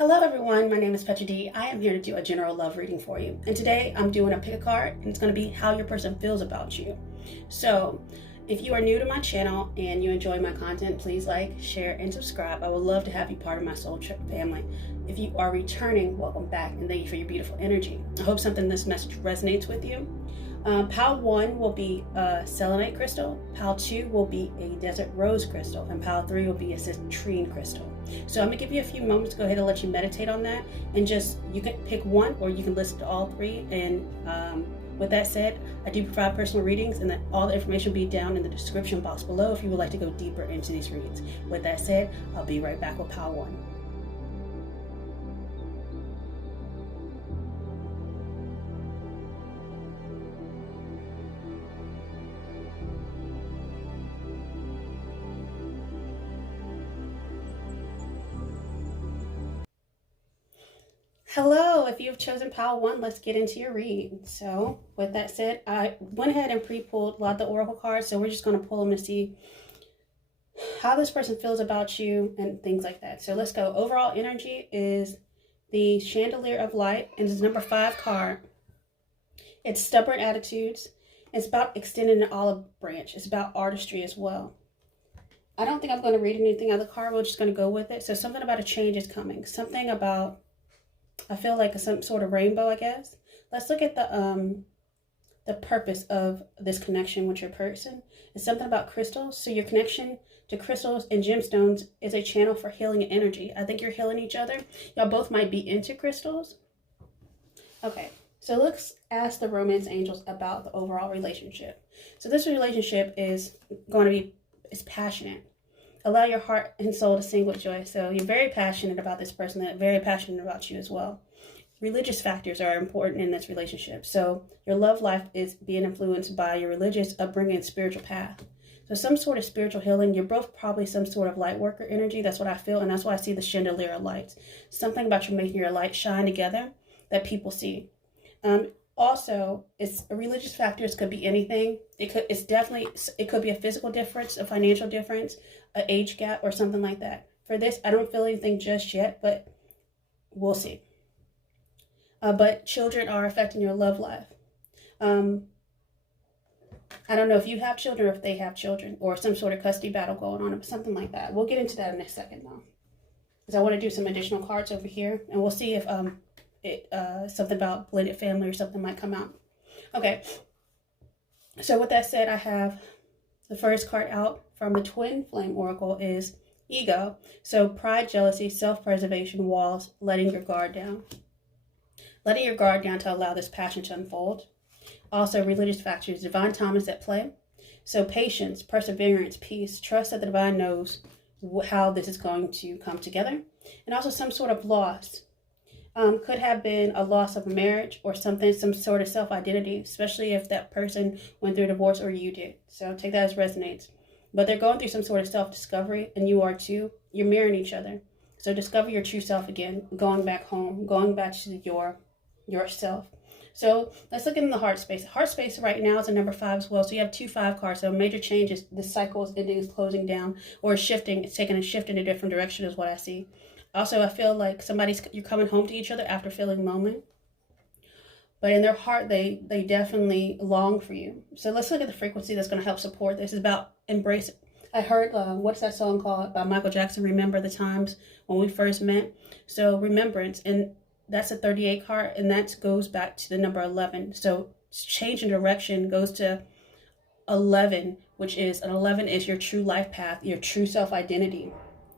Hello everyone, my name is PetraDennis. I am here to do a general love reading for you. And today I'm doing a pick a card, and it's going to be how your person feels about you. So if you are new to my channel and you enjoy my content, please like, share, and subscribe. I would love to have you part of my soul trip family. If you are returning, welcome back, and thank you for your beautiful energy. I hope something in this message resonates with you. Pile 1 will be a selenite crystal, Pile 2 will be a desert rose crystal, and Pile 3 will be a citrine crystal. So I'm going to give you a few moments to go ahead and let you meditate on that, and you can pick one or you can listen to all three. And with that said, I do provide personal readings, and that all the information will be down in the description box below if you would like to go deeper into these readings. With that said, I'll be right back with Pile 1. Hello, if you've chosen Pile 1, let's get into your reading. So with that said, I went ahead and pre-pulled a lot of the oracle cards, so we're just going to pull them to see how this person feels about you and things like that. So let's go. Overall energy is the Chandelier of Light, and it's number 5 card. It's stubborn attitudes. It's about extending an olive branch. It's about artistry as well. I don't think I'm going to read anything out of the card. We're just going to go with it. So something about a change is coming. Something about, I feel like some sort of rainbow, I guess. Let's look at the purpose of this connection with your person. It's something about crystals. So your connection to crystals and gemstones is a channel for healing and energy. I think you're healing each other. Y'all both might be into crystals. Okay, so let's ask the romance angels about the overall relationship. So this relationship is going to be passionate. Allow your heart and soul to sing with joy. So you're very passionate about this person, and very passionate about you as well. Religious factors are important in this relationship. So your love life is being influenced by your religious upbringing and spiritual path. So some sort of spiritual healing. You're both probably some sort of light worker energy. That's what I feel, and that's why I see the chandelier of lights. Something about you making your light shine together that people see. Also, it's religious factors could be anything. It could be a physical difference, a financial difference, an age gap, or something like that. For this, I don't feel anything just yet, but we'll see. But children are affecting your love life. I don't know if you have children or if they have children, or some sort of custody battle going on, or something like that. We'll get into that in a second, though, because I want to do some additional cards over here, and we'll see if something about blended family or something might come out. Okay, so with that said, I have the first card out from the Twin Flame Oracle is Ego. So pride, jealousy, self-preservation, walls, letting your guard down. Letting your guard down to allow this passion to unfold. Also, religious factors, divine time is at play. So patience, perseverance, peace, trust that the divine knows how this is going to come together. And also some sort of loss. Could have been a loss of a marriage or something, some sort of self-identity, especially if that person went through a divorce or you did. So take that as resonates. But they're going through some sort of self-discovery, and you are too. You're mirroring each other. So discover your true self again, going back home, going back to yourself. So let's look in the heart space. Heart space right now is a number 5 as well. So you have 2 5 cards. So major changes. This cycle is ending, is closing down, or shifting. It's taking a shift in a different direction is what I see. Also, I feel like you're coming home to each other after feeling lonely. But in their heart, they definitely long for you. So let's look at the frequency that's going to help support this. It's about embrace. I heard, what's that song called by Michael Jackson? Remember the times when we first met. So remembrance, and that's a 38 card, and that goes back to the number 11. So change in direction goes to 11, which is, an 11 is your true life path, your true self-identity,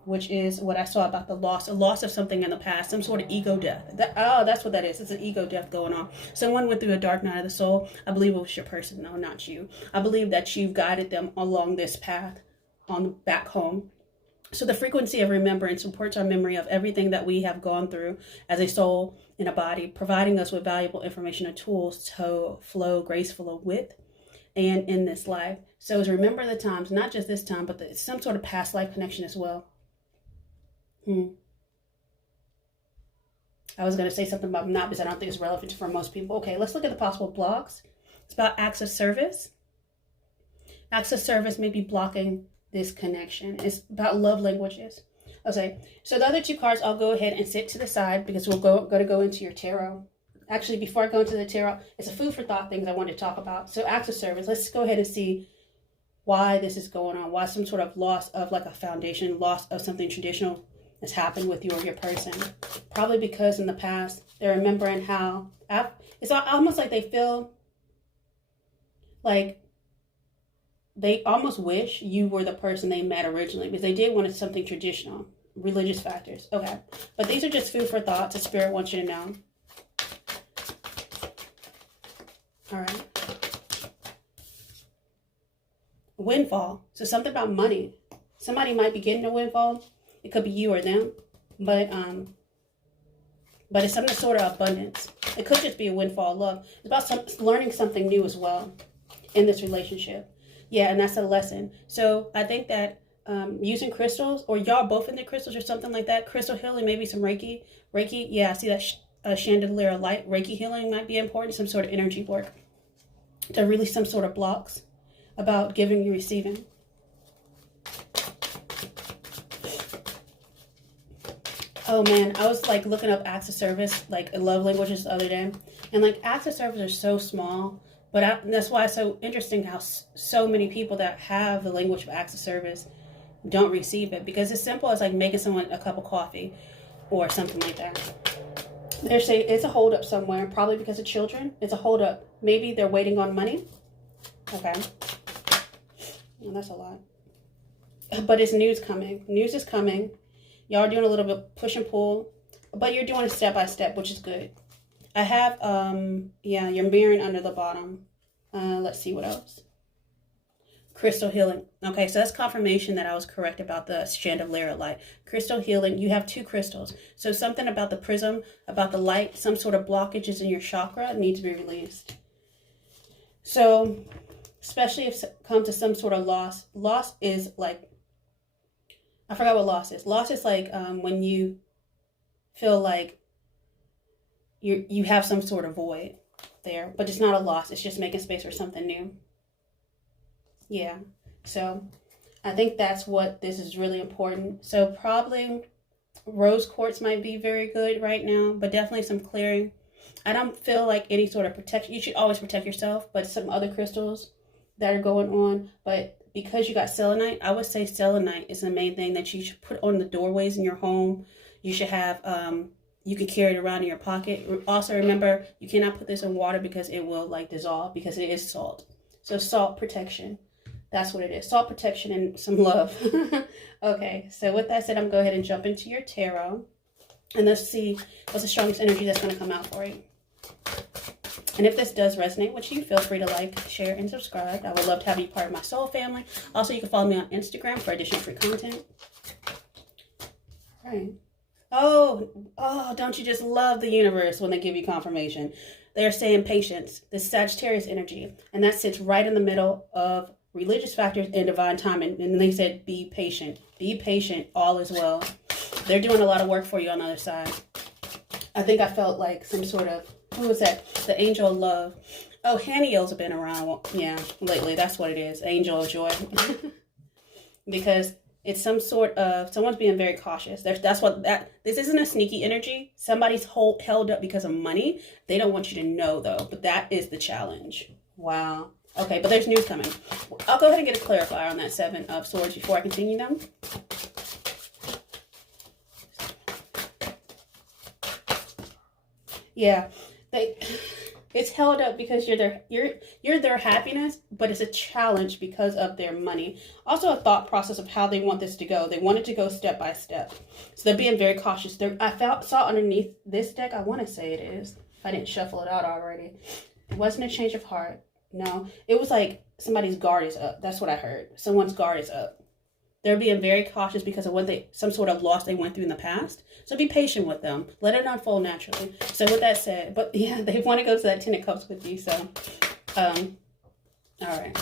which is what I saw about a loss of something in the past, some sort of ego death. That's what that is. It's an ego death going on. Someone went through a dark night of the soul. I believe it was your person. No, not you. I believe that you've guided them along this path on back home. So the frequency of remembrance supports our memory of everything that we have gone through as a soul in a body, providing us with valuable information and tools to flow gracefully with and in this life. So it's remember the times, not just this time, but some sort of past life connection as well. I was going to say something about not, because I don't think it's relevant for most people. Okay, let's look at the possible blocks. It's about acts of service. Acts of service may be blocking this connection. It's about love languages. Okay, so the other two cards I'll go ahead and sit to the side because we're going to go into your tarot. Actually, before I go into the tarot, it's a food for thought things I want to talk about. So acts of service, let's go ahead and see why this is going on, why some sort of loss of like a foundation, loss of something traditional has happened with you or your person. Probably because in the past, they're remembering how, it's almost like they feel like they almost wish you were the person they met originally because they did want something traditional, religious factors. Okay, but these are just food for thought to Spirit wants you to know. All right. Windfall. So something about money. Somebody might be getting a windfall. It could be you or them, but it's some sort of abundance. It could just be a windfall of love. It's about learning something new as well in this relationship. Yeah, and that's a lesson. So I think that using crystals, or y'all both in the crystals or something like that, crystal healing, maybe some Reiki. Yeah, I see that chandelier of light. Reiki healing might be important. Some sort of energy work to release some sort of blocks about giving and receiving. Oh man, I was like looking up acts of service, like love languages the other day. And like acts of service are so small, but that's why it's so interesting how so many people that have the language of acts of service don't receive it. Because it's simple as like making someone a cup of coffee or something like that. They're saying it's a holdup somewhere, probably because of children. It's a holdup. Maybe they're waiting on money. Okay. Well, that's a lot. But it's news coming. News is coming. Y'all are doing a little bit push and pull, but you're doing it step by step, which is good. I have, yeah, you're mirroring under the bottom. Let's see what else. Crystal healing. Okay, so that's confirmation that I was correct about the chandelier of light. Crystal healing, you have two crystals. So something about the prism, about the light, some sort of blockages in your chakra need to be released. So, especially if it comes to some sort of loss. Loss is like, I forgot what loss is. Loss is like when you feel like you have some sort of void there, but it's not a loss. It's just making space for something new. Yeah, so I think that's what this is really important. So probably rose quartz might be very good right now, but definitely some clearing. I don't feel like any sort of protection. You should always protect yourself, but some other crystals that are going on. But because you got selenite, I would say selenite is the main thing that you should put on the doorways in your home. You should have, you can carry it around in your pocket. Also remember, you cannot put this in water because it will like dissolve because it is salt. So salt protection. That's what it is. Salt protection and some love. Okay, so with that said, I'm going to go ahead and jump into your tarot. And let's see what's the strongest energy that's going to come out for you. And if this does resonate with you, feel free to like, share, and subscribe. I would love to have you part of my soul family. Also, you can follow me on Instagram for additional free content. All right. Oh, don't you just love the universe when they give you confirmation? They're saying patience, this Sagittarius energy. And that sits right in the middle of religious factors and divine timing. And they said, be patient. Be patient. All is well. They're doing a lot of work for you on the other side. I think I felt like some sort of, who was that? The angel of love. Oh, Haniels have been around, yeah, lately. That's what it is. Angel of joy. Because it's some sort of, someone's being very cautious. This isn't a sneaky energy. Somebody's held up because of money. They don't want you to know, though. But that is the challenge. Wow. Okay, but there's news coming. I'll go ahead and get a clarifier on that Seven of Swords before I continue them. Yeah, it's held up because you're their happiness, but it's a challenge because of their money. Also, a thought process of how they want this to go. They want it to go step by step, so they're being very cautious. Saw underneath this deck. I want to say it is. If I didn't shuffle it out already, it wasn't a change of heart. No, it was like somebody's guard is up. That's what I heard. Someone's guard is up. They're being very cautious because of some sort of loss they went through in the past. So be patient with them. Let it unfold naturally. So with that said, but yeah, they want to go to that 10 of Cups with you. So, all right.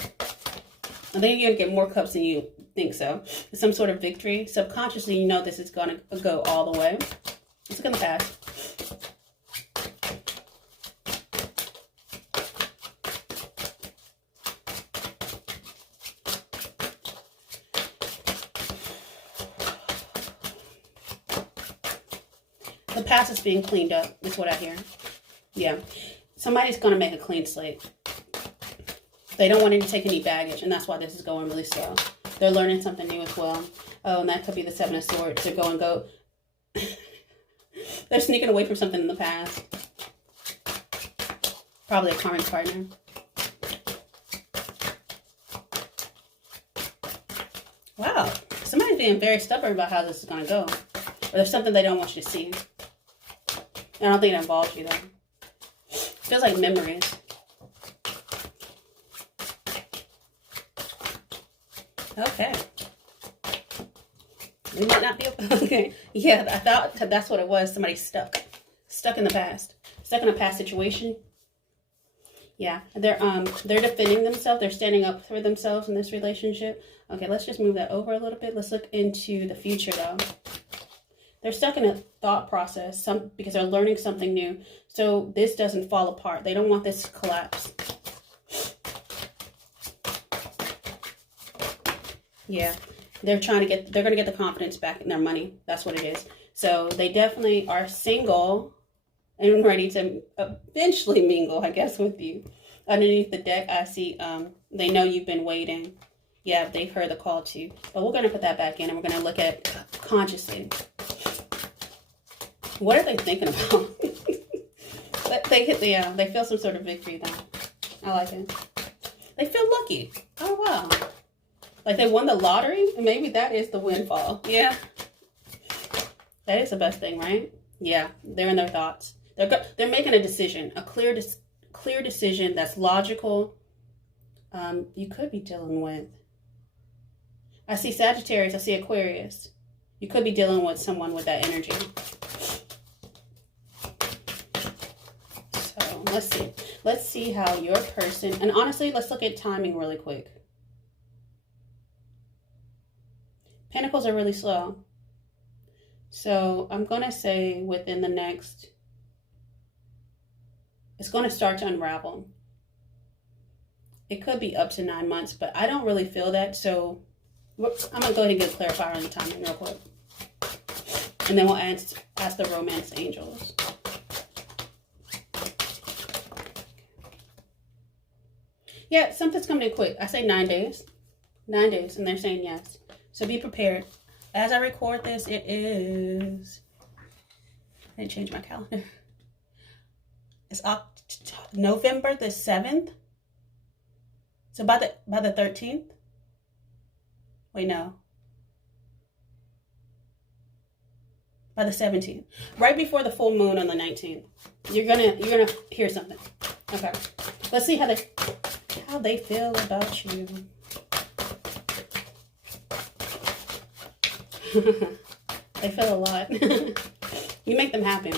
I think you're going to get more cups than you think so. Some sort of victory. Subconsciously, you know this is going to go all the way. It's going to pass. The past is being cleaned up, is what I hear. Yeah. Somebody's going to make a clean slate. They don't want to take any baggage, and that's why this is going really slow. They're learning something new as well. Oh, and that could be the Seven of Swords. They're going go. They're sneaking away from something in the past. Probably a karmic partner. Wow. Somebody's being very stubborn about how this is going to go. Or there's something they don't want you to see. I don't think it involves you, though. Feels like memories. Okay. We might not be okay. Yeah, I thought that's what it was. Somebody stuck in the past, stuck in a past situation. Yeah, they're defending themselves. They're standing up for themselves in this relationship. Okay, let's just move that over a little bit. Let's look into the future though. They're stuck in a thought process, because they're learning something new. So this doesn't fall apart. They don't want this to collapse. Yeah. They're going to get the confidence back in their money. That's what it is. So they definitely are single and ready to eventually mingle, I guess, with you. Underneath the deck, I see they know you've been waiting. Yeah, they've heard the call too. But we're going to put that back in and we're going to look at consciously. What are they thinking about? They feel some sort of victory though. I like it. They feel lucky. Oh, wow. Like they won the lottery? Maybe that is the windfall. Yeah. That is the best thing, right? Yeah. They're in their thoughts. They're making a decision. A clear decision that's logical. You could be dealing with. I see Sagittarius. I see Aquarius. You could be dealing with someone with that energy. So let's see. Let's see how your person, and honestly, let's look at timing really quick. Pentacles are really slow. So I'm going to say within the next, it's going to start to unravel. It could be up to 9 months, but I don't really feel that. So I'm going to go ahead and get a clarifier on the timing real quick. And then we'll ask the romance angels. Yeah, something's coming in quick. I say 9 days. 9 days, and they're saying yes. So be prepared. As I record this, it is... I didn't change my calendar. It's November the 7th. So by the 13th. Wait, no. By the 17th. Right before the full moon on the 19th. You're gonna hear something. Okay. Let's see how they feel about you. They feel a lot. You make them happy.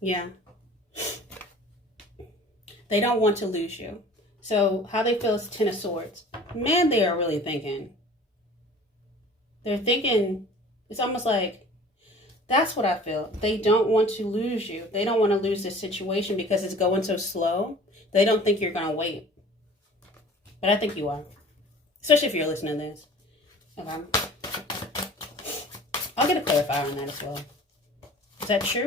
Yeah. They don't want to lose you. So how they feel is Ten of Swords. Man, they are really thinking. They're thinking, it's almost like, that's what I feel. They don't want to lose you. They don't want to lose this situation because it's going so slow. They don't think you're going to wait. But I think you are. Especially if you're listening to this. Okay. I'll get a clarifier on that as well. Is that true?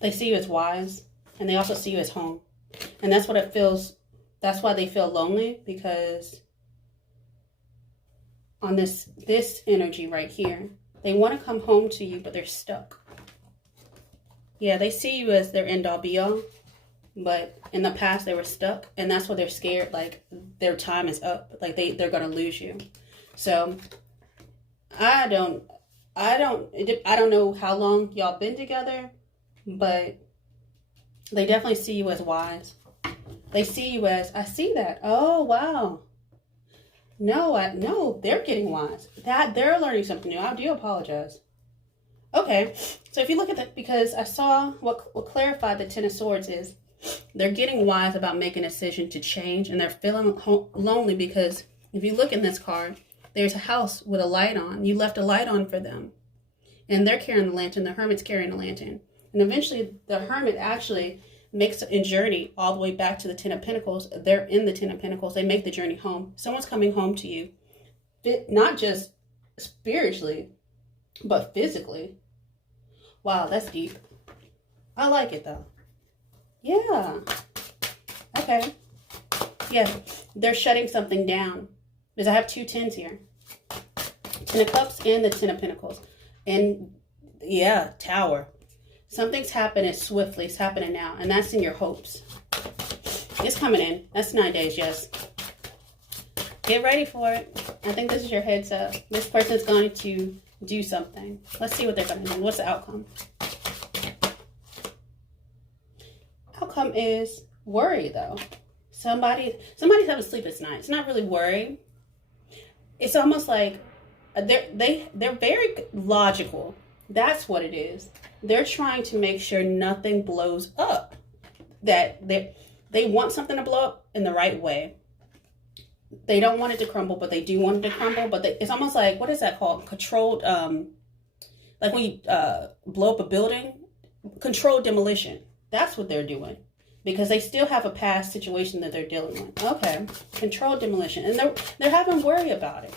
They see you as wise, and they also see you as home. And that's what it feels. That's why they feel lonely, because on this energy right here, they want to come home to you, but they're stuck. Yeah, they see you as their end all be all. But in the past, they were stuck, and that's why they're scared. Like their time is up. Like they're gonna lose you. So I don't know how long y'all been together, but they definitely see you as wise. They see you as, I see that. Oh wow. No, they're getting wise. That they're learning something new. I do apologize. Okay, so if you look at that, because I saw what clarified the Ten of Swords is. They're getting wise about making a decision to change, and they're feeling lonely because if you look in this card, there's a house with a light on. You left a light on for them, and they're carrying the lantern. The Hermit's carrying the lantern, and eventually the Hermit actually makes a journey all the way back to the Ten of Pentacles. They're in the Ten of Pentacles. They make the journey home. Someone's coming home to you, not just spiritually, but physically. Wow, that's deep. I like it though. Yeah. Okay. Yeah, they're shutting something down. Because I have 2 tens here. Ten of Cups and the Ten of Pentacles. And yeah, Tower. Something's happening swiftly. It's happening now. And that's in your hopes. It's coming in. That's 9 days, yes. Get ready for it. I think this is your heads up. This person's going to do something. Let's see what they're going to do. What's the outcome? Outcome is worry, though. Somebody's having sleepless night. It's not really worry. It's almost like they're very logical. That's what it is. They're trying to make sure nothing blows up. That they want something to blow up in the right way. They don't want it to crumble, but they do want it to crumble. But it's almost like, what is that called? Controlled, like when you blow up a building, controlled demolition. That's what they're doing. Because they still have a past situation that they're dealing with. Okay, controlled demolition. And they're having worry about it.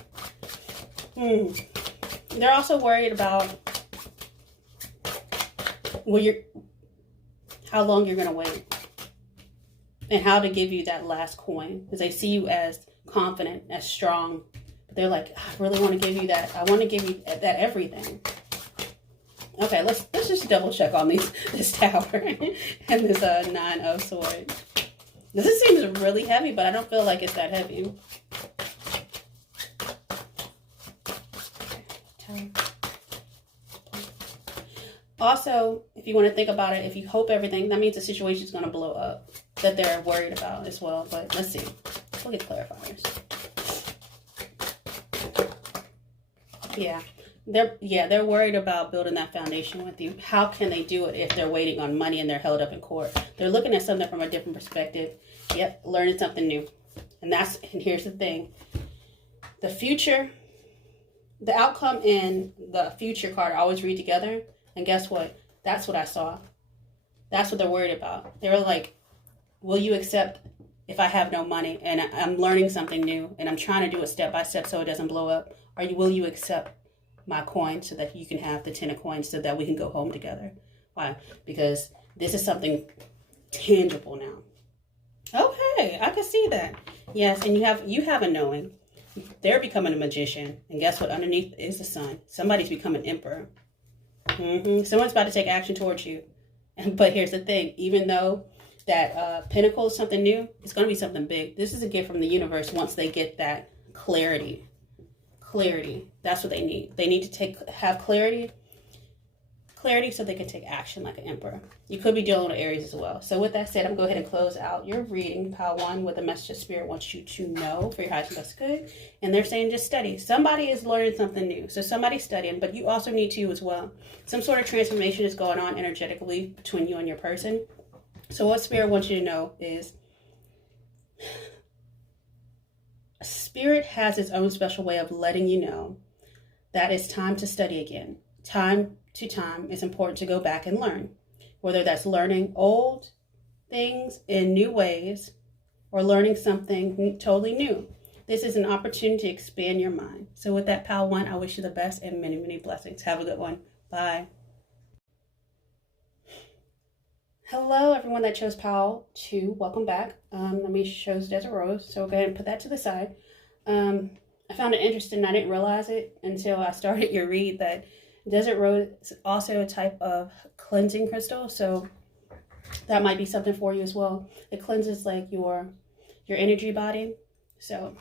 They're also worried about how long you're going to wait. And how to give you that last coin. Because they see you as confident, as strong. But they're like, I really want to give you that. I want to give you that everything. Okay, let's just double check on this Tower and this 9 of Swords. This seems really heavy, but I don't feel like it's that heavy. Also, if you want to think about it, if you hope everything, that means the situation is going to blow up that they're worried about as well. But let's see. We'll get clarifiers. Yeah. They're worried about building that foundation with you. How can they do it if they're waiting on money and they're held up in court? They're looking at something from a different perspective. Yep, learning something new. And here's the thing. The future, the outcome and the future card always read together. And guess what? That's what I saw. That's what they're worried about. They were like, will you accept if I have no money and I'm learning something new and I'm trying to do it step by step so it doesn't blow up? Will you accept my coin so that you can have the 10 of coins so that we can go home together? Why? Because this is something tangible now. Okay, I can see that. Yes, and you have a knowing. They're becoming a magician. And guess what? Underneath is the sun. Somebody's becoming emperor. Someone's about to take action towards you. But here's the thing. Even though that pinnacle is something new, it's going to be something big. This is a gift from the universe once they get that clarity. That's what they need. They need to have clarity so they can take action like an emperor. You could be dealing with Aries as well. So with that said, I'm going to go ahead and close out your reading, Pile 1, with a message of Spirit wants you to know for your highest and best good. And they're saying just study. Somebody is learning something new. So somebody's studying, but you also need to as well. Some sort of transformation is going on energetically between you and your person. So what Spirit wants you to know is Spirit has its own special way of letting you know that it's time to study again. Time to time, it's important to go back and learn. Whether that's learning old things in new ways or learning something totally new. This is an opportunity to expand your mind. So with that, Pile 1, I wish you the best and many, many blessings. Have a good one. Bye. Hello, everyone that chose Pile 2. Welcome back. Let me show Desert Rose. So go ahead and put that to the side. I found it interesting. I didn't realize it until I started your read that Desert Rose is also a type of cleansing crystal. So that might be something for you as well. It cleanses like your energy body. So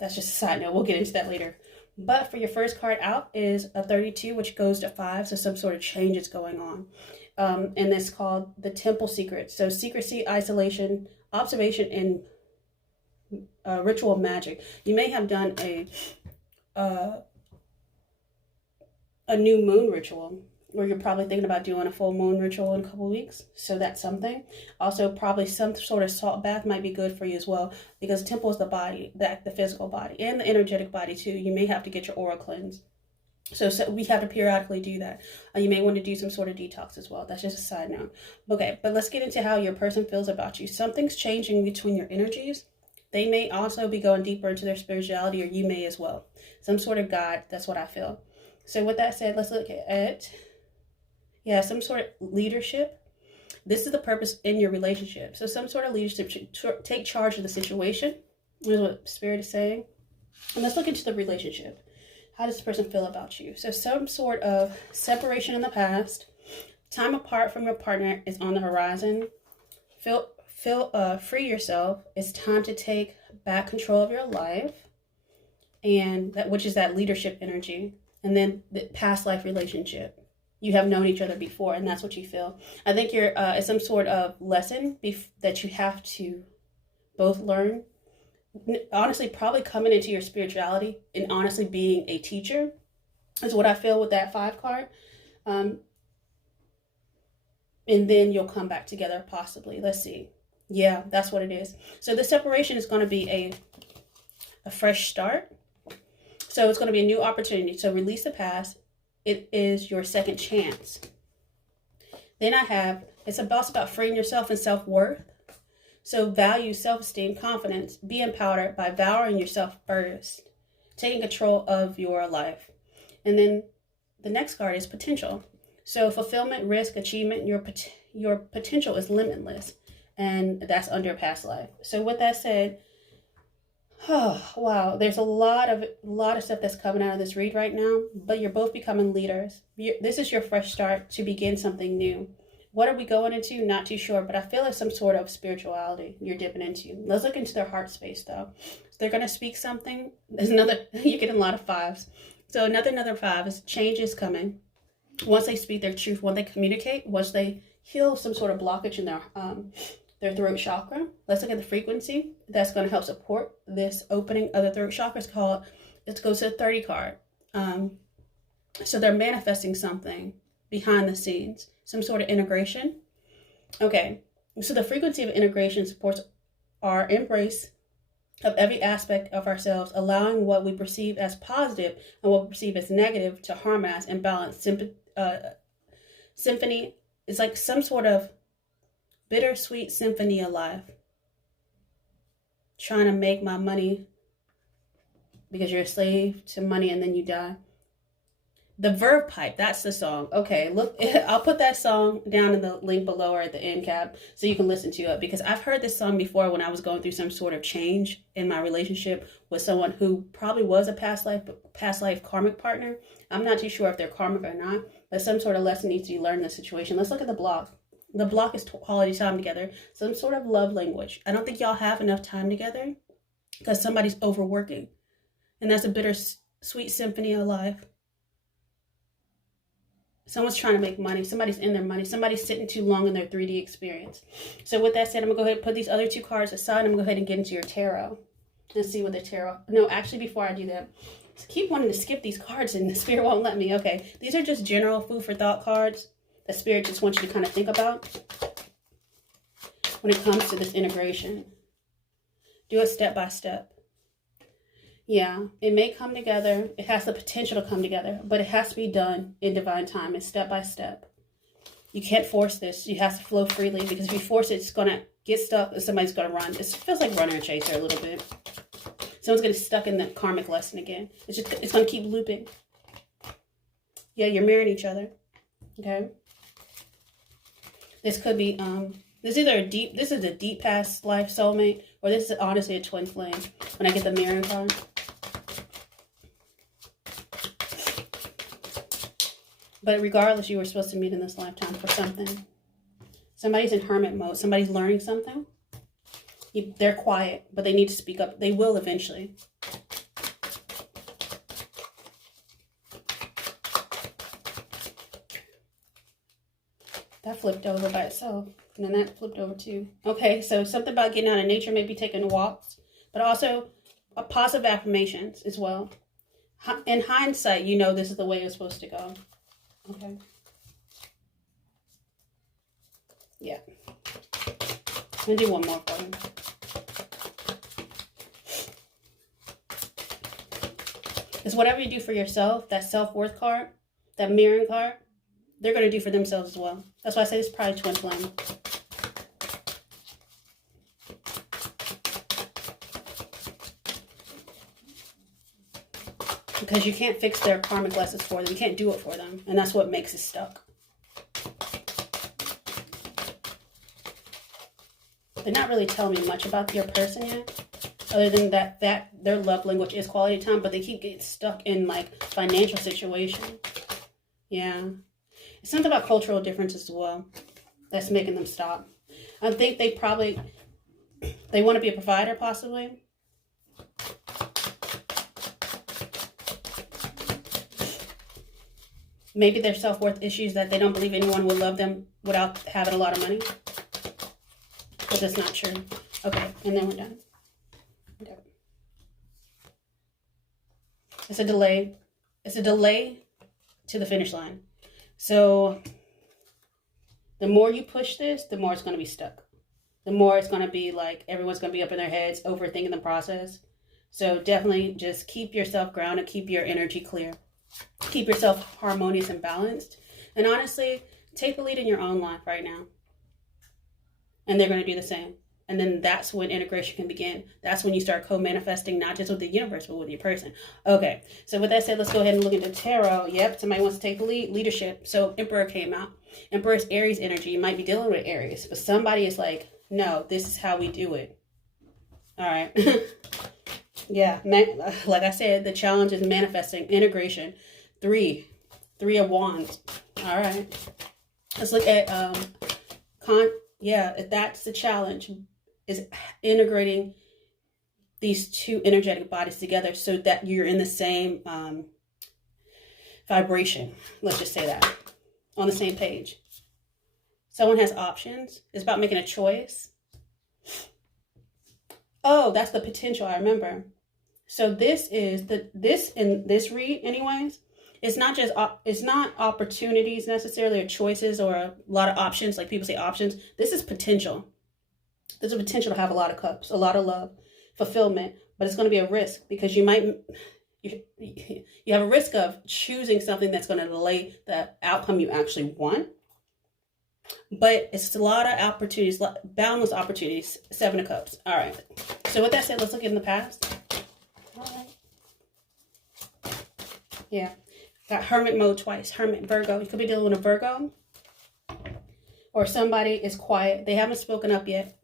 that's just a side note. We'll get into that later. But for your first card out is a 32, which goes to 5. So some sort of change is going on. And it's called the Temple Secret. So secrecy, isolation, observation, and ritual magic. You may have done a new moon ritual, or you're probably thinking about doing a full moon ritual in a couple weeks. So that's something. Also, probably some sort of salt bath might be good for you as well, because temple is the body, the physical body, and the energetic body too. You may have to get your aura cleansed. So we have to periodically do that. You may want to do some sort of detox as well. That's just a side note. Okay, but let's get into how your person feels about you. Something's changing between your energies. They may also be going deeper into their spirituality, or you may as well. Some sort of guide, that's what I feel. So with that said, let's look at, some sort of leadership. This is the purpose in your relationship. So some sort of leadership should take charge of the situation, is what Spirit is saying. And let's look into the relationship. How does this person feel about you? So some sort of separation in the past, time apart from your partner is on the horizon. Free yourself. It's time to take back control of your life, and which is that leadership energy. And then the past life relationship. You have known each other before, and that's what you feel. I think you're it's some sort of lesson that you have to both learn. Honestly, probably coming into your spirituality and honestly being a teacher is what I feel with that 5 card. And then you'll come back together, possibly. Let's see. Yeah, that's what it is. So the separation is going to be a fresh start. So it's going to be a new opportunity. So release the past. It is your second chance. Then it's about freeing yourself and self-worth. So value, self-esteem, confidence, be empowered by valuing yourself first, taking control of your life. And then the next card is potential. So fulfillment, risk, achievement, your potential is limitless. And that's under past life. So with that said, oh, wow, there's a lot of stuff that's coming out of this read right now, but you're both becoming leaders. This is your fresh start to begin something new. What are we going into? Not too sure, but I feel like some sort of spirituality you're dipping into. Let's look into their heart space, though. So they're going to speak something. There's you're getting a lot of 5s. So another 5 is change is coming. Once they speak their truth, when they communicate, once they heal some sort of blockage in their throat chakra. Let's look at the frequency that's going to help support this opening of the throat chakra. It goes to the 30 card. So they're manifesting something behind the scenes, some sort of integration. Okay, so the frequency of integration supports our embrace of every aspect of ourselves, allowing what we perceive as positive and what we perceive as negative to harmonize and balance. Symphony is like some sort of bittersweet symphony of life. Trying to make my money because you're a slave to money and then you die. The Verve Pipe, that's the song. Okay, look, I'll put that song down in the link below or at the end cap so you can listen to it, because I've heard this song before when I was going through some sort of change in my relationship with someone who probably was a past life karmic partner. I'm not too sure if they're karmic or not, but some sort of lesson needs to be learned in the situation. Let's look at the block. The block is quality time together, some sort of love language. I don't think y'all have enough time together because somebody's overworking, and that's a bittersweet symphony of life. Someone's trying to make money. Somebody's in their money. Somebody's sitting too long in their 3D experience. So with that said, I'm going to go ahead and put these other 2 cards aside. I'm going to go ahead and get into your tarot and see what the tarot... No, actually, before I do that, I keep wanting to skip these cards and the Spirit won't let me. Okay, these are just general food for thought cards that Spirit just wants you to kind of think about when it comes to this integration. Do it step by step. Yeah, it may come together. It has the potential to come together, but it has to be done in divine time. It's step by step. You can't force this. You have to flow freely, because if you force it, it's going to get stuck and somebody's going to run. It feels like runner and chaser a little bit. Someone's going to get stuck in the karmic lesson again. It's going to keep looping. Yeah, you're marrying each other. Okay. This could be, this is a deep past life soulmate, or this is honestly a twin flame when I get the mirror card. But regardless, you were supposed to meet in this lifetime for something. Somebody's in hermit mode. Somebody's learning something. They're quiet, but they need to speak up. They will eventually. That flipped over by itself. And then that flipped over too. Okay, so something about getting out of nature, maybe taking walks. But also positive affirmations as well. In hindsight, you know this is the way it's supposed to go. Okay. Yeah. I'm going to do one more for you. Because whatever you do for yourself, that self-worth card, that mirroring card, they're going to do for themselves as well. That's why I say this is probably twin flame. Because you can't fix their karmic lessons for them. You can't do it for them. And that's what makes it stuck. They're not really telling me much about your person yet. Other than that their love language is quality time. But they keep getting stuck in like financial situations. Yeah. It's something about cultural differences as well. That's making them stop. I think they want to be a provider possibly. Maybe their self-worth issues that they don't believe anyone will love them without having a lot of money. But that's not true. Okay, and then we're done. Okay. It's a delay. It's a delay to the finish line. So the more you push this, the more it's going to be stuck. The more it's going to be like everyone's going to be up in their heads, overthinking the process. So definitely just keep yourself grounded, keep your energy clear. Keep yourself harmonious and balanced. And honestly, take the lead in your own life right now. And they're going to do the same. And then that's when integration can begin. That's when you start co-manifesting, not just with the universe, but with your person. Okay, so with that said, let's go ahead and look into tarot. Yep, somebody wants to take the lead. Leadership. So Emperor came out. Emperor is Aries energy. You might be dealing with Aries. But somebody is like, no, this is how we do it. All right. Yeah, like I said, the challenge is manifesting, integration. Three of Wands. All right. Let's look at, if that's the challenge, is integrating these two energetic bodies together so that you're in the same vibration. Let's just say that. On the same page. Someone has options. It's about making a choice. Oh, that's the potential, I remember. So this is in this read anyways, it's not opportunities necessarily or choices or a lot of options, like people say options. This is potential. There's a potential to have a lot of cups, a lot of love, fulfillment, but it's going to be a risk because you have a risk of choosing something that's going to delay the outcome you actually want. But it's a lot of opportunities, boundless opportunities. 7 of Cups. All right. So with that said, let's look in the past. All right. Yeah. Got Hermit mode twice. Hermit, Virgo. You could be dealing with a Virgo. Or somebody is quiet. They haven't spoken up yet.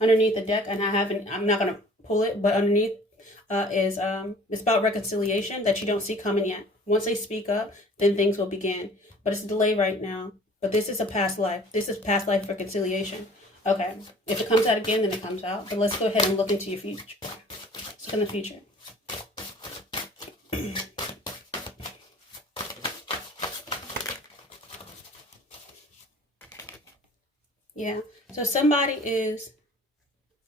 Underneath the deck, and I'm not going to pull it, but underneath is it's about reconciliation that you don't see coming yet. Once they speak up, then things will begin. But it's a delay right now. But this is a past life. This is past life reconciliation. Okay. If it comes out again, then it comes out. But let's go ahead and look into your future. Let's look in the future. Yeah. So somebody is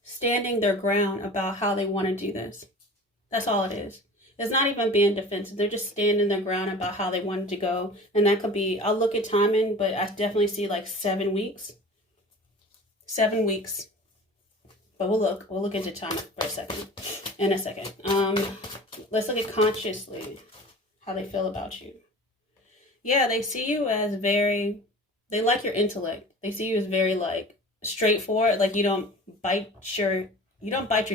standing their ground about how they want to do this. That's all it is. It's not even being defensive. They're just standing their ground about how they wanted to go. And that could be, I'll look at timing, but I definitely see like 7 weeks. 7 weeks. But we'll look into timing for a second. In a second. Let's look at consciously how they feel about you. Yeah, they see you as they like your intellect. They see you as very like straightforward. Like you don't bite your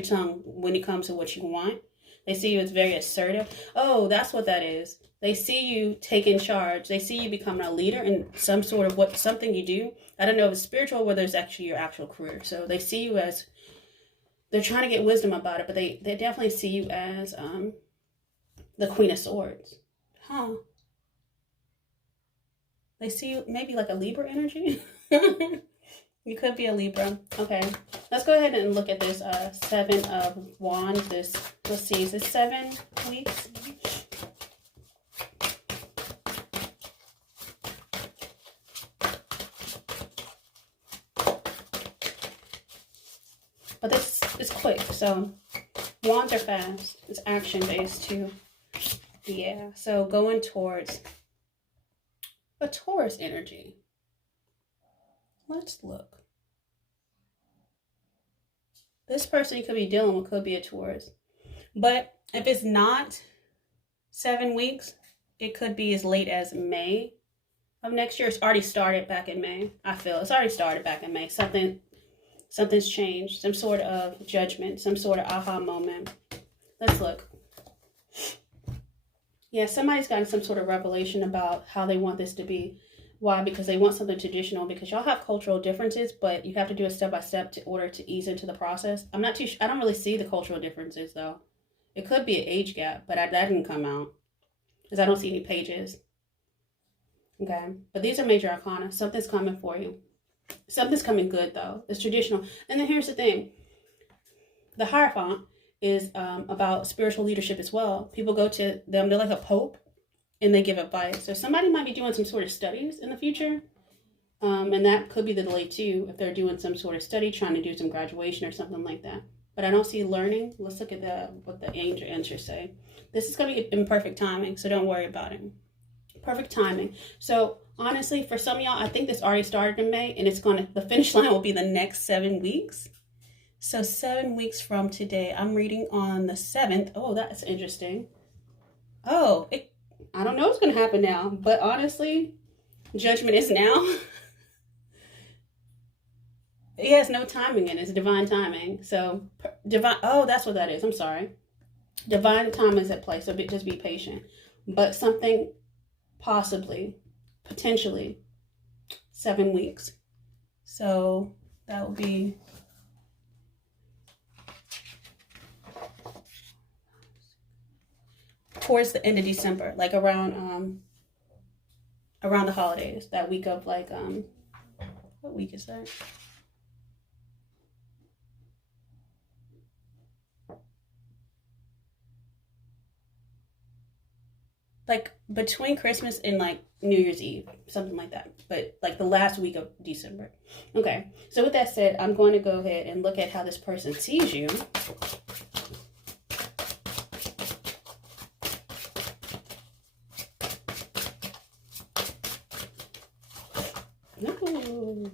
tongue when it comes to what you want. They see you as very assertive. Oh, that's what that is. They see you taking charge. They see you becoming a leader in some sort of something you do. I don't know if it's spiritual or whether it's actually your actual career. So they see you as, they're trying to get wisdom about it, but they definitely see you as the Queen of Swords. Huh. They see you maybe like a Libra energy. You could be a Libra. Okay. Let's go ahead and look at this 7 of Wands. Let's see, is this 7 weeks? But this is quick. So Wands are fast. It's action based too. Yeah. So going towards a Taurus energy. Let's look. This person you could be dealing with could be a Taurus. But if it's not, 7 weeks. It could be as late as May of next year. It's already started back in May. I feel it's already started back in May. Something's changed. Some sort of judgment, some sort of aha moment. Let's look. Yeah, somebody's gotten some sort of revelation about how they want this to be. Why? Because they want something traditional, because y'all have cultural differences, but you have to do it step by step in order to ease into the process. I'm not too sure. I don't really see the cultural differences though. It could be an age gap, but that didn't come out because I don't see any pages. Okay, but these are major arcana. Something's coming for you. Something's coming good though. It's traditional. And then here's the thing. The Hierophant is about spiritual leadership as well. People go to them. They're like a pope. And they give advice. So somebody might be doing some sort of studies in the future. And that could be the delay too, if they're doing some sort of study, trying to do some graduation or something like that. But I don't see learning. Let's look at what the angel answers say. This is going to be in perfect timing, so don't worry about it. Perfect timing. So honestly, for some of y'all, I think this already started in May, and the finish line will be the next 7 weeks. So 7 weeks from today, I'm reading on the 7th. Oh, that's interesting. Oh, I don't know what's going to happen now, but honestly, judgment is now. It has no timing in it. It's divine timing. So that's what that is. I'm sorry. Divine time is at play, so just be patient. But something potentially 7 weeks. So that will be towards the end of December, like around the holidays, that week of like what week is that? Like between Christmas and like New Year's Eve, something like that. But like the last week of December. Okay, so with that said, I'm going to go ahead and look at how this person sees you. Ooh.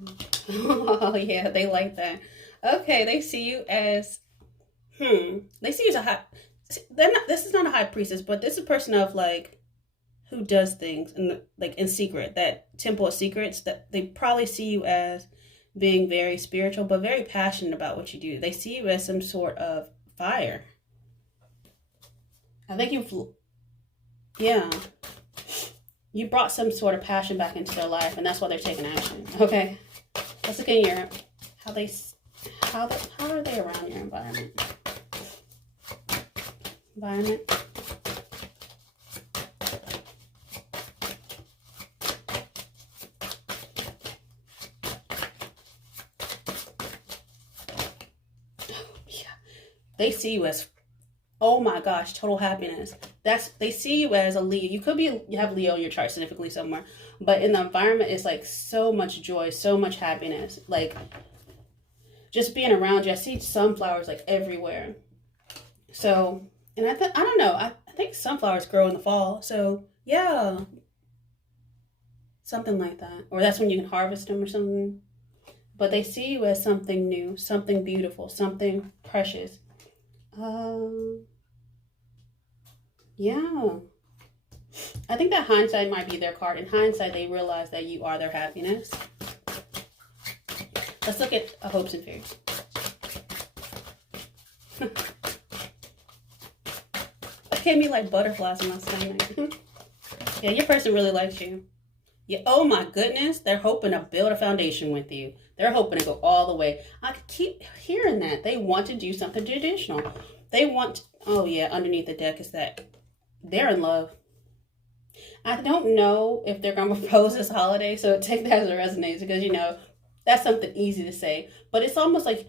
Oh yeah, they like that. Okay, they see you as they see you as a high. This is not a high priestess, but this is a person of like who does things in secret. That temple of secrets. That they probably see you as being very spiritual, but very passionate about what you do. They see you as some sort of fire. I think you brought some sort of passion back into their life, and that's why they're taking action. Okay, let's look at your how are they around your environment? They see you as, oh my gosh, total happiness. They see you as a Leo. You have Leo in your chart significantly somewhere, but in the environment it's like so much joy, so much happiness. Like just being around you. I see sunflowers like everywhere. So, and I don't know. I think sunflowers grow in the fall. So yeah, something like that. Or that's when you can harvest them or something. But they see you as something new, something beautiful, something precious. Yeah. I think that hindsight might be their card. In hindsight, they realize that you are their happiness. Let's look at hopes and fears. That gave me like butterflies in my stomach. Yeah, your person really likes you. Yeah, oh my goodness, they're hoping to build a foundation with you. They're hoping to go all the way. I keep hearing that. They want to do something traditional. They want, oh yeah, underneath the deck is that they're in love. I don't know if they're going to propose this holiday, so take that as it resonates, because, you know, that's something easy to say. But it's almost like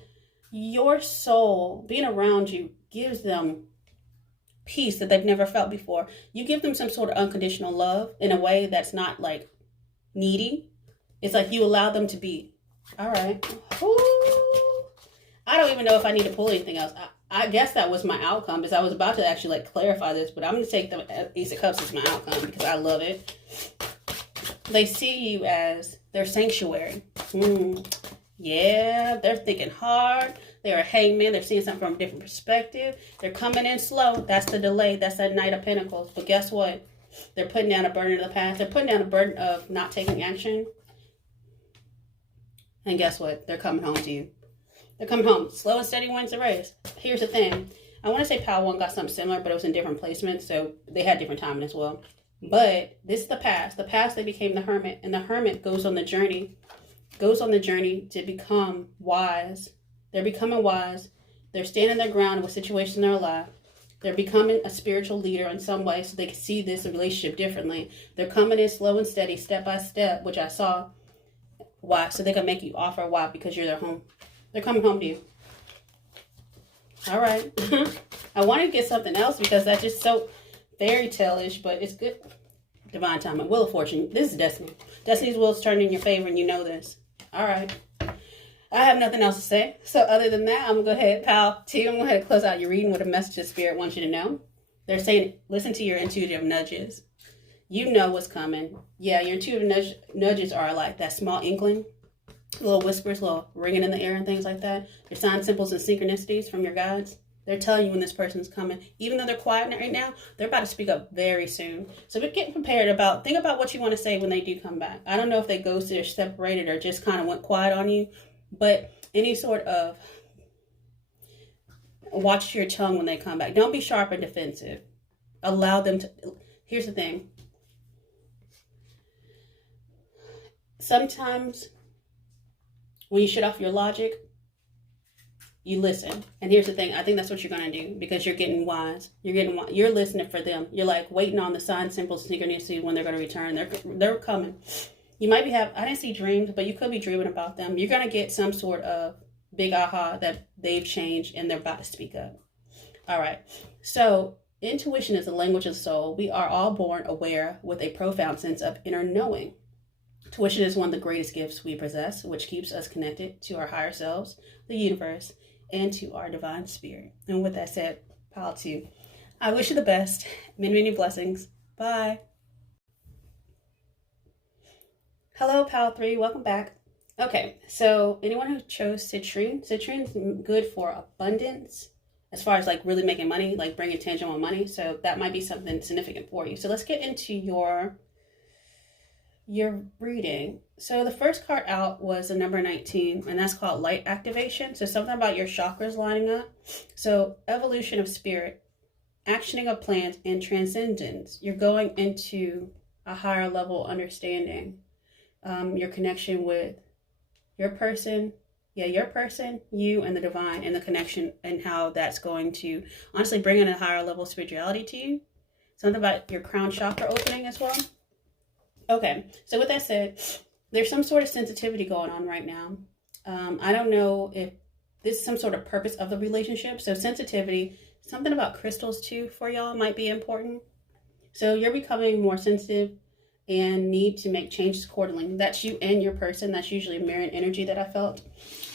your soul being around you gives them peace that they've never felt before. You give them some sort of unconditional love in a way that's not like needy. It's like you allow them to be. All right. Ooh. I don't even know if I need to pull anything else. I guess that was my outcome, because I was about to actually like clarify this, but I'm going to take the Ace of Cups as my outcome because I love it. They see you as their sanctuary. Yeah, they're thinking hard. They're a hangman. They're seeing something from a different perspective. They're coming in slow. That's the delay. That's that Knight of Pentacles. But guess what? They're putting down a burden of the past. They're putting down a burden of not taking action. And guess what? They're coming home to you. They're coming home. Slow and steady wins the race. Here's the thing. I want to say Pile 1 got something similar, but it was in different placements. So they had different timing as well. But this is the past. The past, they became the hermit. And the hermit goes on the journey. Goes on the journey to become wise. They're becoming wise. They're standing their ground with situations in their life. They're becoming a spiritual leader in some way so they can see this relationship differently. They're coming in slow and steady, step by step, which I saw. Why? So they can make you offer. Why? Because you're their home. They're coming home to you. All right. I wanted to get something else because that's just so fairy tale-ish, but it's good. Divine timing. Wheel of Fortune. This is Destiny. Destiny's wheel's turned in your favor and you know this. All right. I have nothing else to say. So other than that, I'm going to go ahead, Pal 2. I'm going to go ahead and close out your reading with a message that Spirit wants you to know. They're saying, listen to your intuitive nudges. You know what's coming. Yeah, your intuitive nudges are like that small inkling, little whispers, little ringing in the air and things like that. Your sign symbols and synchronicities from your guides. They're telling you when this person's coming. Even though they're quiet right now, they're about to speak up very soon. So we're getting prepared think about what you want to say when they do come back. I don't know if they ghosted or separated or just kind of went quiet on you, but any sort of watch your tongue when they come back. Don't be sharp and defensive. Allow them to. Here's the thing. Sometimes when you shut off your logic, you listen. And here's the thing. I think that's what you're going to do because you're getting wise. You're listening for them. You're like waiting on the sign, symbols, synchronicity when they're going to return. They're coming. You might be I didn't see dreams, but you could be dreaming about them. You're going to get some sort of big aha that they've changed and they're about to speak up. All right. So intuition is the language of the soul. We are all born aware with a profound sense of inner knowing. Intuition is one of the greatest gifts we possess, which keeps us connected to our higher selves, the universe, and to our divine spirit. And with that said, Pile 2, I wish you the best. Many, many blessings. Bye. Hello, Pile 3. Welcome back. Okay, so anyone who chose citrine is good for abundance as far as like really making money, like bringing tangible money. So that might be something significant for you. So let's get into your reading. So the first card out was the number 19, and that's called light activation. So something about your chakras lining up. So evolution of spirit, actioning of plans, and transcendence. You're going into a higher level understanding. Your connection with your person, you and the divine, and the connection and how that's going to honestly bring in a higher level of spirituality to you. Something about your crown chakra opening as well. Okay, so with that said, there's some sort of sensitivity going on right now. I don't know if this is some sort of purpose of the relationship. So sensitivity, something about crystals too for y'all might be important. So you're becoming more sensitive and need to make changes accordingly. That's you and your person. That's usually a mirrored energy that I felt.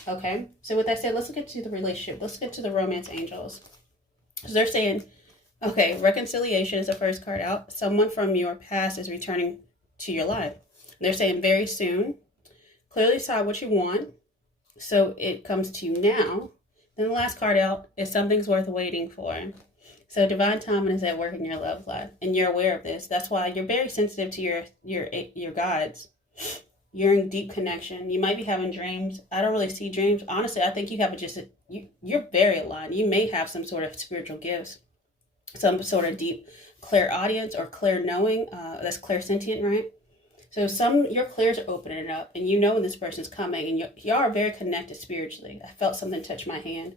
Okay, so with that said, let's get to the relationship. Let's get to the romance angels. So they're saying, okay, reconciliation is the first card out. Someone from your past is returning to your life. They're saying very soon. Clearly decide what you want, so it comes to you now. Then the last card out is something's worth waiting for. So divine timing is at work in your love life, and you're aware of this. That's why you're very sensitive to your guides. You're in deep connection. You might be having dreams. I don't really see dreams. Honestly, I think you have you're very aligned. You may have some sort of spiritual gifts, some sort of deep clairaudience or clair knowing. That's clairsentient, right? So your clairs are opening up, and you know when this person's coming, and y'all are very connected spiritually. I felt something touch my hand.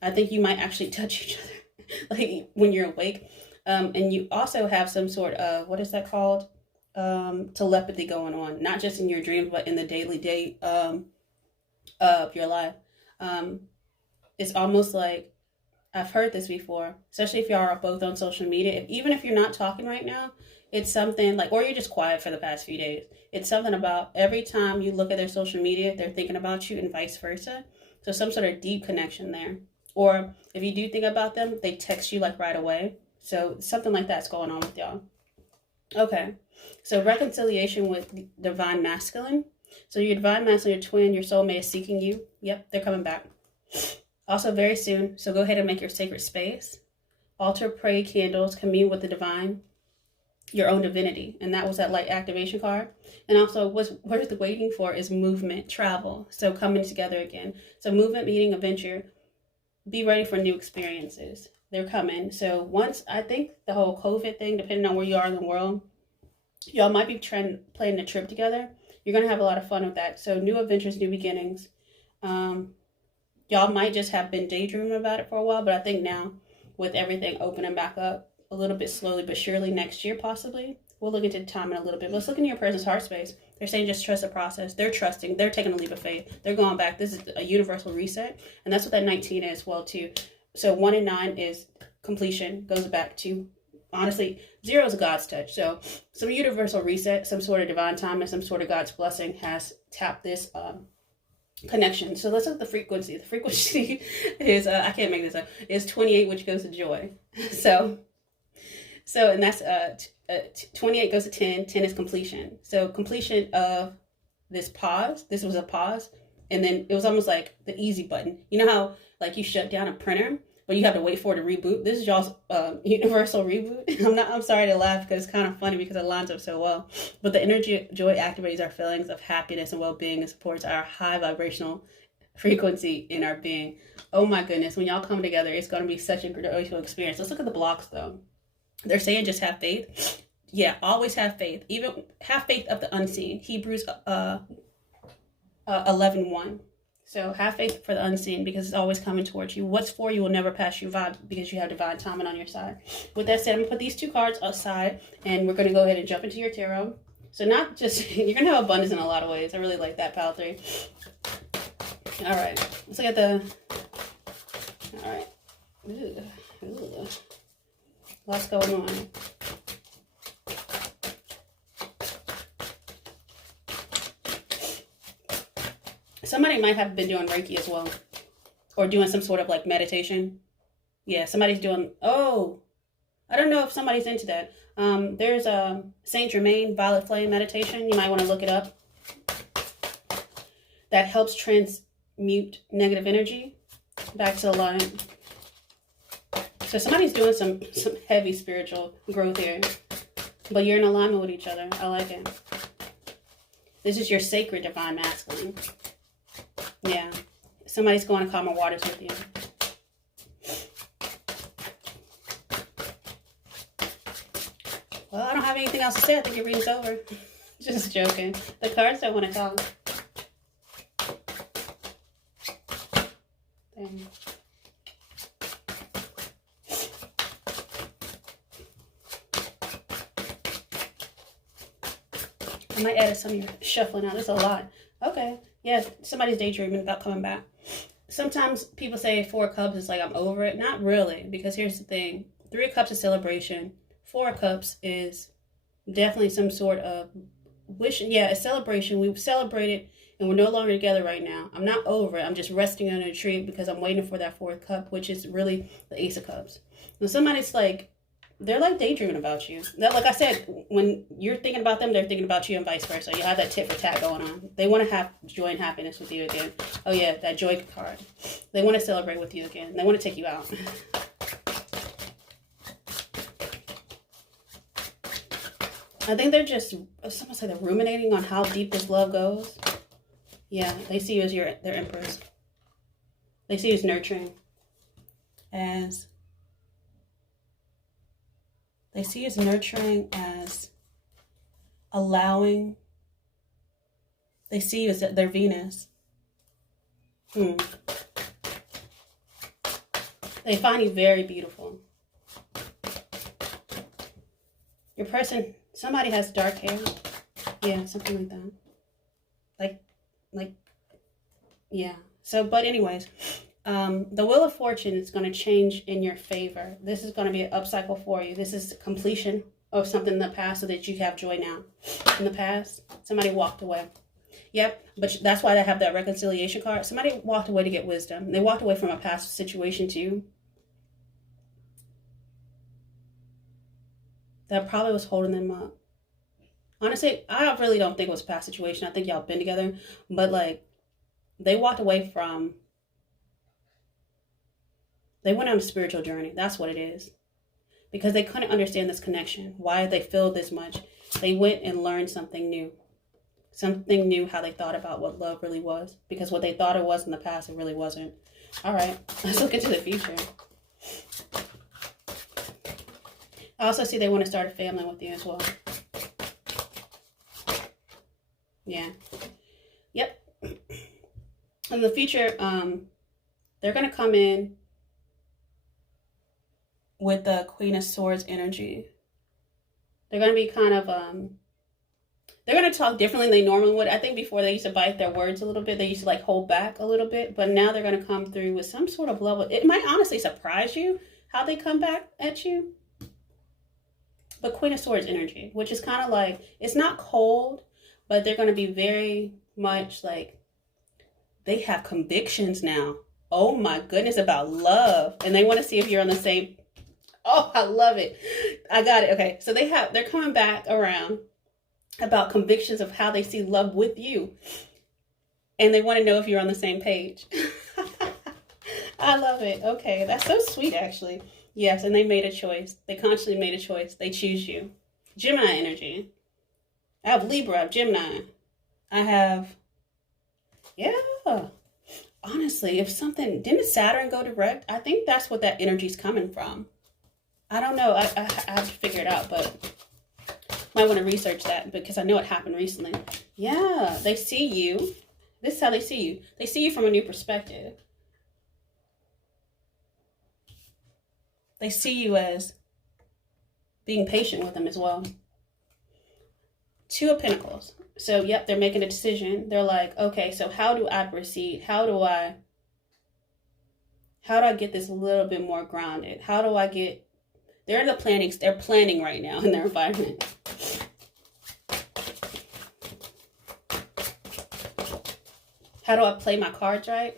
I think you might actually touch each other. Like when you're awake, and you also have some sort of, what is that called, telepathy going on, not just in your dreams but in the daily day of your life. It's almost like, I've heard this before, especially if y'all are both on social media. Even if you're not talking right now, it's something like, or you're just quiet for the past few days, it's something about every time you look at their social media, they're thinking about you, and vice versa. So some sort of deep connection there. Or if you do think about them, they text you like right away. So something like that's going on with y'all. Okay. So reconciliation with divine masculine. So your divine masculine, your twin, your soulmate is seeking you. Yep, they're coming back. Also very soon, so go ahead and make your sacred space. Altar, pray, candles, commune with the divine, your own divinity. And that was that light activation card. And also what the waiting for is movement, travel. So coming together again. So movement, meeting, adventure. Be ready for new experiences. They're coming. So once, I think the whole COVID thing, depending on where you are in the world, y'all might be planning a trip together. You're going to have a lot of fun with that. So new adventures, new beginnings. Y'all might just have been daydreaming about it for a while, but I think now with everything opening back up a little bit slowly but surely next year possibly, we'll look into the time in a little bit. But let's look into your person's heart space. They're saying just trust the process. They're trusting. They're taking a leap of faith. They're going back. This is a universal reset. And that's what that 19 is well too. So 1 and 9 is completion. Goes back to, honestly, 0 is a God's touch. So some universal reset, some sort of divine time and some sort of God's blessing has tapped this connection. So let's look at the frequency. The frequency is, I can't make this up, is 28, which goes to joy. So and that's 28 goes to 10. 10 is completion. So completion of this pause. This was a pause. And then it was almost like the easy button. You know how like you shut down a printer, but you have to wait for it to reboot? This is y'all's universal reboot. I'm sorry to laugh because it's kind of funny because it lines up so well. But the energy joy activates our feelings of happiness and well-being and supports our high vibrational frequency in our being. Oh my goodness. When y'all come together, it's going to be such a joyful experience. Let's look at the blocks though. They're saying just have faith. Yeah, always have faith. Even have faith of the unseen. Hebrews 11:1. So have faith for the unseen because it's always coming towards you. What's for you will never pass you by because you have divine timing on your side. With that said, I'm going to put these 2 cards aside and we're going to go ahead and jump into your tarot. So not just, you're going to have abundance in a lot of ways. I really like that, pile 3. All right. Let's look at the, all right. Ooh. Lots going on. Somebody might have been doing Reiki as well. Or doing some sort of like meditation. Yeah, somebody's doing, I don't know if somebody's into that. There's a Saint-Germain violet flame meditation. You might want to look it up. That helps transmute negative energy back to the light. So somebody's doing some heavy spiritual growth here. But you're in alignment with each other. I like it. This is your sacred divine masculine. Yeah. Somebody's going to calmer waters with you. Well, I don't have anything else to say. I think your reading's over. Just joking. The cards don't want to talk. Dang. I might add some of your shuffling out. There's a lot. Okay. Yeah, somebody's daydreaming about coming back. Sometimes people say 4 of Cups is like, I'm over it. Not really, because here's the thing. 3 of Cups is celebration. 4 of Cups is definitely some sort of wish. Yeah, a celebration. We've celebrated and we're no longer together right now. I'm not over it. I'm just resting under a tree because I'm waiting for that 4th cup, which is really the Ace of Cups. When somebody's like, they're like daydreaming about you. That, like I said, when you're thinking about them, they're thinking about you and vice versa. You have that tit for tat going on. They want to have joy and happiness with you again. Oh yeah, that joy card. They want to celebrate with you again. They want to take you out. I think they're just, someone said they're ruminating on how deep this love goes. Yeah, they see you as their empress. They see you as nurturing. They see you as nurturing, as allowing. They see you as their Venus. They find you very beautiful. Your person, somebody has dark hair. Yeah, something like that. Like, yeah. So, but anyways, the Wheel of Fortune is going to change in your favor. This is going to be an upcycle for you. This is the completion of something in the past so that you have joy now. In the past, somebody walked away. Yep, but that's why they have that reconciliation card. Somebody walked away to get wisdom. They walked away from a past situation too. That probably was holding them up. Honestly, I really don't think it was a past situation. I think y'all been together. But like, they walked away from They went on a spiritual journey. That's what it is. Because they couldn't understand this connection. Why they feel this much. They went and learned something new. Something new, how they thought about what love really was. Because what they thought it was in the past, it really wasn't. All right, let's look into the future. I also see they want to start a family with you as well. Yeah. Yep. In the future, they're going to come in with the Queen of Swords energy. They're going to be kind of, they're going to talk differently than they normally would. I think before they used to bite their words a little bit. They used to like hold back a little bit. But now they're going to come through with some sort of level. It might honestly surprise you how they come back at you. But Queen of Swords energy, which is kind of like, it's not cold, but they're going to be very much like, they have convictions now. Oh my goodness, about love. And they want to see if you're on the same. Oh, I love it. I got it. Okay. So they're coming back around about convictions of how they see love with you. And they want to know if you're on the same page. I love it. Okay. That's so sweet, actually. Yes. And they made a choice. They consciously made a choice. They choose you. Gemini energy. I have Libra. I have Gemini. I have, yeah. Honestly, if something, didn't Saturn go direct? I think that's what that energy's coming from. I don't know. I have to figure it out, but might want to research that because I know it happened recently. Yeah, they see you. This is how they see you. They see you from a new perspective. They see you as being patient with them as well. Two of Pentacles. So, yep, they're making a decision. They're like, okay, so how do I proceed? How do I get this a little bit more grounded? How do I get, they're planning right now in their environment. How do I play my cards right?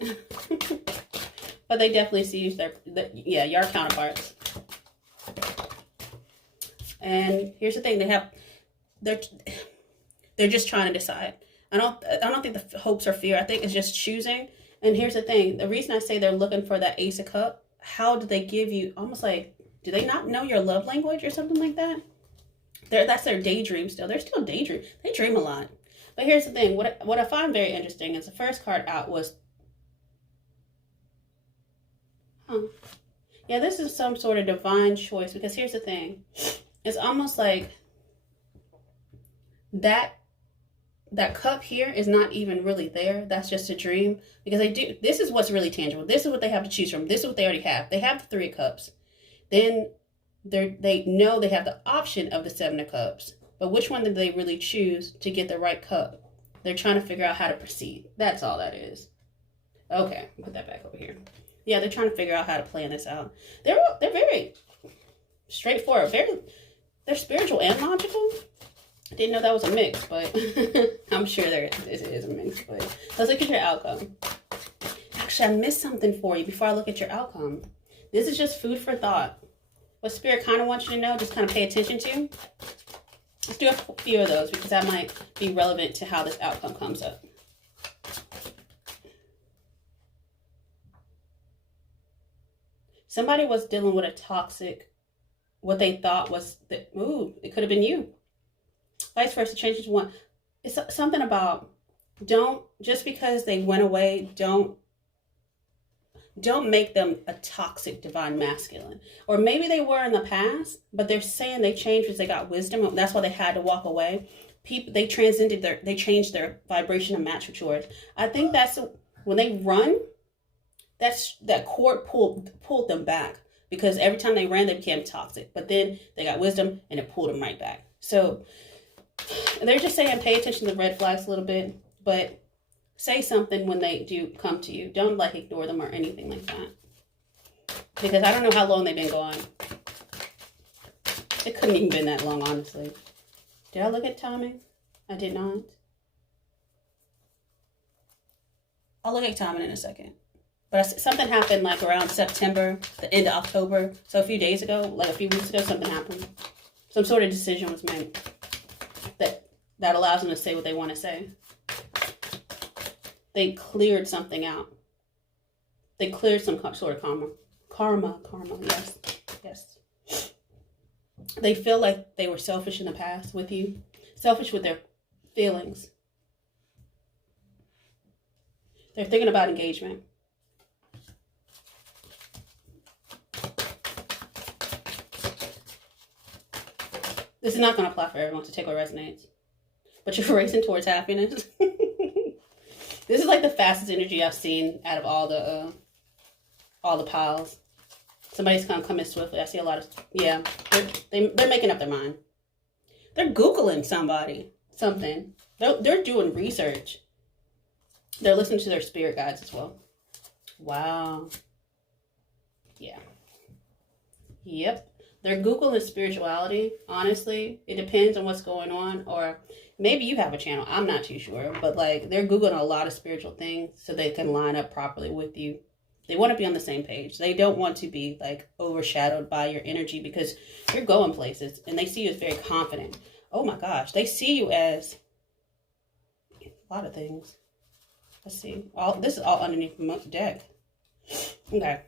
But they definitely see you, yeah, your counterparts. And here's the thing, they're just trying to decide. I don't think the hopes or fear. I think it's just choosing. And here's the thing. The reason I say they're looking for that Ace of Cups, how do they give you, almost like, do they not know your love language or something like that? That's their daydream still. They're still daydream. They dream a lot. But here's the thing. What I find very interesting is the first card out was, yeah, this is some sort of divine choice. Because here's the thing. It's almost like that cup here is not even really there. That's just a dream. Because this is what's really tangible. This is what they have to choose from. This is what they already have. They have the Three of Cups. Then they know they have the option of the Seven of Cups. But which one did they really choose to get the right cup? They're trying to figure out how to proceed. That's all that is. Okay, put that back over here. Yeah, they're trying to figure out how to plan this out. They're very straightforward. They're spiritual and logical. I didn't know that was a mix, but I'm sure it is a mix. But let's look at your outcome. Actually, I missed something for you before I look at your outcome. This is just food for thought. What Spirit kind of wants you to know, just kind of pay attention to. Let's do a few of those because that might be relevant to how this outcome comes up. Somebody was dealing with a toxic, what they thought was, it could have been you. Vice versa, changes one. It's something about, just because they went away, don't make them a toxic divine masculine. Or maybe they were in the past, but they're saying they changed because they got wisdom. That's why they had to walk away. They changed their vibration to match with yours. I think that's when they run, that cord pulled them back. Because every time they ran, they became toxic. But then they got wisdom and it pulled them right back. So they're just saying pay attention to the red flags a little bit. But say something when they do come to you. Don't like ignore them or anything like that. Because I don't know how long they've been gone. It couldn't even been that long, honestly. Did I look at timing? I did not. I'll look at timing in a second. But something happened like around September, the end of October. So a few days ago, like a few weeks ago, something happened. Some sort of decision was made that allows them to say what they want to say. They cleared something out. They cleared some sort of Karma, yes, yes. They feel like they were selfish in the past with you, selfish with their feelings. They're thinking about engagement. This is not going to apply for everyone, to take what resonates. But you're racing towards happiness. This is like the fastest energy I've seen out of all the piles. Somebody's gonna come in swiftly. I see a lot of, yeah, they're making up their mind. They're Googling something. They're doing research. They're listening to their spirit guides as well. Wow. Yeah. Yep. They're Googling spirituality. Honestly, it depends on what's going on, or maybe you have a channel. I'm not too sure, but like they're Googling a lot of spiritual things so they can line up properly with you. They want to be on the same page. They don't want to be like overshadowed by your energy because you're going places and they see you as very confident. Oh my gosh. They see you as a lot of things. Let's see. This is all underneath the deck. Okay.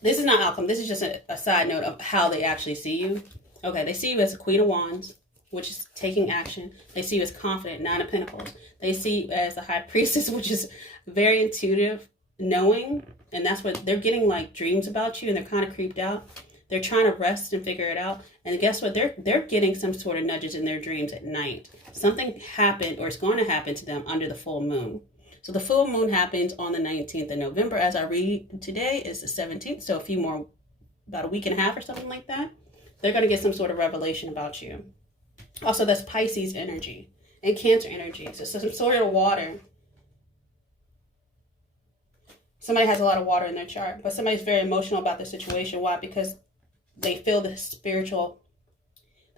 This is not outcome. This is just a side note of how they actually see you. Okay. They see you as a Queen of Wands, which is taking action. They see you as confident, Nine of Pentacles. They see you as the High Priestess, which is very intuitive, knowing, and that's what they're getting, like dreams about you, and they're kind of creeped out. They're trying to rest and figure it out, and guess what? They're getting some sort of nudges in their dreams at night. Something happened, or it's going to happen to them under the full moon. So the full moon happens on the 19th of November. As I read today is the 17th, so about a week and a half or something like that. They're going to get some sort of revelation about you. Also, that's Pisces energy and Cancer energy. So some sort of water. Somebody has a lot of water in their chart, but somebody's very emotional about the situation. Why? Because they feel the spiritual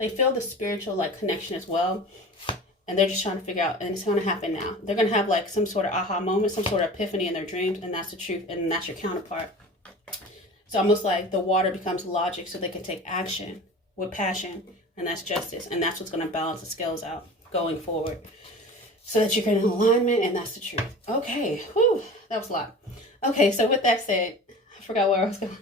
like connection as well. And they're just trying to figure out, and it's going to happen now. They're going to have like some sort of aha moment, some sort of epiphany in their dreams, and that's the truth, and that's your counterpart. It's almost like the water becomes logic so they can take action with passion, and that's justice, and that's what's going to balance the scales out going forward so that you're in alignment, and that's the truth. Okay, whew, that was a lot. Okay, so with that said, I forgot where I was going.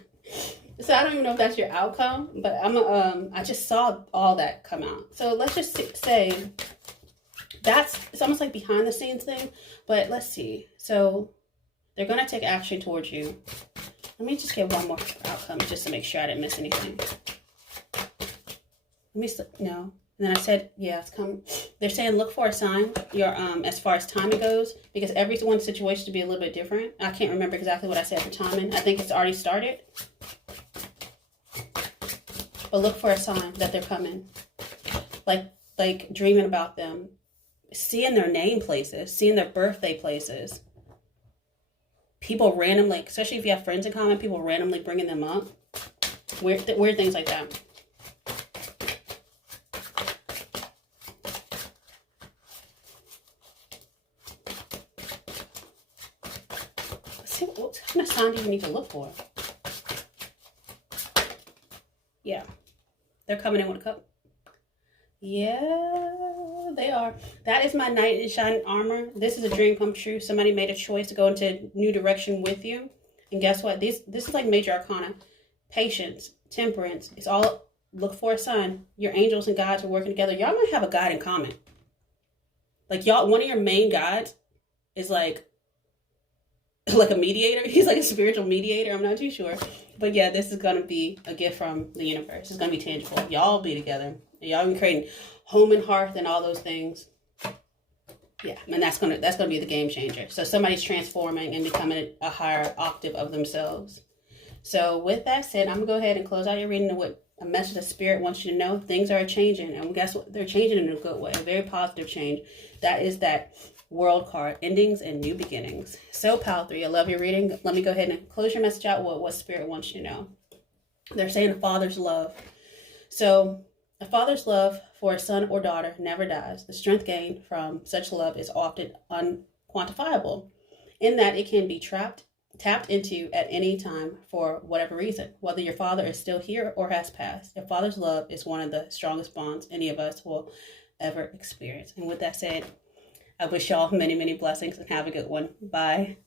So I don't even know if that's your outcome, but I just saw all that come out. So let's just say it's almost like behind the scenes thing, but let's see. So they're going to take action towards you. Let me just get one more outcome just to make sure I didn't miss anything. No. And then I said, yeah, it's coming. They're saying look for a sign as far as timing goes, because everyone's situation to be a little bit different. I can't remember exactly what I said for timing. I think it's already started. But look for a sign that they're coming. Like dreaming about them. Seeing their name places. Seeing their birthday places. People randomly, especially if you have friends in common, people randomly bringing them up. Weird things like that. What kind of sign do you need to look for? Yeah. They're coming in with a cup. Yeah, they are. That is my knight in shining armor. This is a dream come true. Somebody made a choice to go into a new direction with you. And guess what? This is like major arcana. Patience, temperance. It's all, look for a sign. Your angels and gods are working together. Y'all might have a god in common. Like one of your main gods is like a mediator. He's like a spiritual mediator. I'm not too sure. But yeah, this is going to be a gift from the universe. It's going to be tangible. Y'all be together. Y'all be creating home and hearth and all those things. Yeah, and that's going to be the game changer. So somebody's transforming and becoming a higher octave of themselves. So with that said, I'm going to go ahead and close out your reading to what a message the spirit wants you to know. Things are changing, and guess what? They're changing in a good way, a very positive change. That is that World card, endings and new beginnings. So pile 3, I love your reading. Let me go ahead and close your message out with what spirit wants you to know. They're saying a father's love. So a father's love for a son or daughter never dies. The strength gained from such love is often unquantifiable, in that it can be tapped into at any time for whatever reason, whether your father is still here or has passed. A father's love is one of the strongest bonds any of us will ever experience. And with that said, I wish y'all many, many blessings and have a good one. Bye.